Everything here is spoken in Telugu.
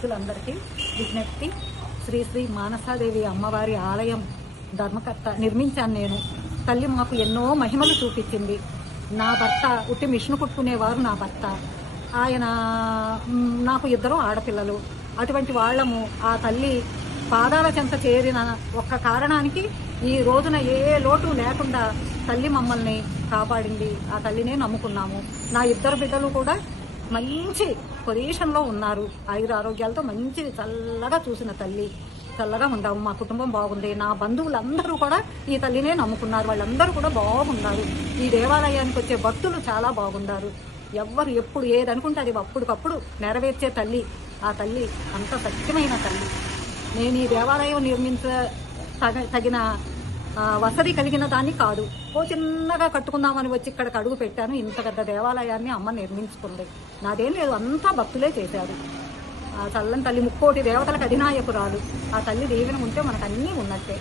భక్తులందరికీ విజ్ఞప్తి. శ్రీ శ్రీ మానసాదేవి అమ్మవారి ఆలయం ధర్మకర్త నిర్మించాను నేను. తల్లి మాకు ఎన్నో మహిమలు చూపించింది. నా భర్త ఉట్టి మిషన్ కుట్టుకునేవారు నా భర్త. ఆయన నాకు ఇద్దరు ఆడపిల్లలు. అటువంటి వాళ్ళము ఆ తల్లి పాదాల చెంత చేరిన ఒక్క కారణానికి ఈ రోజున ఏ లోటు లేకుండా తల్లి మమ్మల్ని కాపాడింది. ఆ తల్లినే నమ్ముకున్నాము. నా ఇద్దరు బిడ్డలు కూడా మంచి పొజిషన్లో ఉన్నారు. ఆయుర ఆరోగ్యాలతో మంచి చల్లగా చూసిన తల్లి. చల్లగా ఉండవు మా కుటుంబం బాగుంది. నా బంధువులందరూ కూడా ఈ తల్లినే నమ్ముకున్నారు. వాళ్ళందరూ కూడా బాగున్నారు. ఈ దేవాలయానికి వచ్చే భక్తులు చాలా బాగున్నారు. ఎవ్వరు ఎప్పుడు ఏది అది అప్పటికప్పుడు నెరవేర్చే తల్లి. ఆ తల్లి అంత సత్యమైన తల్లి. నేను ఈ దేవాలయం నిర్మించ తగ- తగిన వసతి కలిగిన దాన్ని కాదు. ఓ చిన్నగా కట్టుకుందామని వచ్చి ఇక్కడికి అడుగు పెట్టాను. ఇంత పెద్ద దేవాలయాన్ని అమ్మ నిర్మించుకుంది. నాదేం లేదు అంతా భక్తులే చేశారు. ఆ చల్లని తల్లి ముక్కోటి దేవతలకు అధినాయకురాలు. ఆ తల్లి దీవెన ఉంటే మనకు అన్నీ ఉన్నట్టే.